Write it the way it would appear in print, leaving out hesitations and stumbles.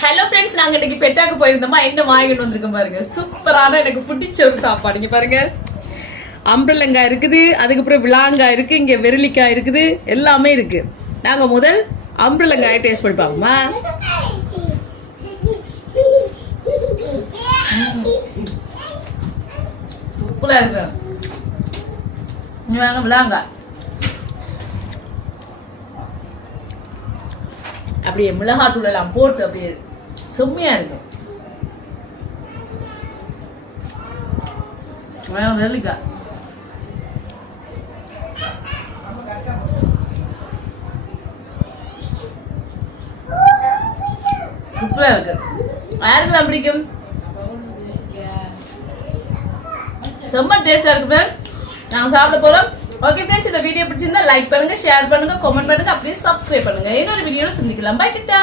Hello friends, நாங்க இன்னைக்கு பெட்டாக்கு போயிருந்தோமா, என்ன வாங்கிட்டு வந்திருக்கோம் பாருங்க. சூப்பரான எனக்கு பிடிச்ச ஒரு சாப்பாடு. இங்க பாருங்க, அம்பரலங்காய் இருக்குது, அதுக்கப்புறம் விளாங்காய் இருக்கு, இங்க வெரலிக்காய் இருக்குது, எல்லாமே இருக்கு. நாங்க முதல் அம்பரலங்காயை டேஸ்ட் பண்ணி பார்ப்போமா? சூப்பரா இருக்கு. விளாங்காய் அப்படியே மிளகாத்தூள் எல்லாம் போட்டு அப்படியே செம்மையா இருக்கும். வெள்ளரிக்காய் சூப்பரா இருக்கு. யாருக்கெல்லாம் பிடிக்கும்? ரொம்ப டேஸ்டா இருக்கு ஃப்ரெண்ட்ஸ். நாங்க சாப்பிட போறோம். ஓகே ஃப்ரெண்ட்ஸ், இந்த வீடியோ பிடிச்சிருந்தா லைக் பண்ணுங்க, ஷேர் பண்ணுங்க, கமெண்ட் பண்ணுங்க, அப்படியே சப்ஸ்கிரைப் பண்ணுங்க. இன்னொரு வீடியோல சந்திக்கலாம். பை டாடா.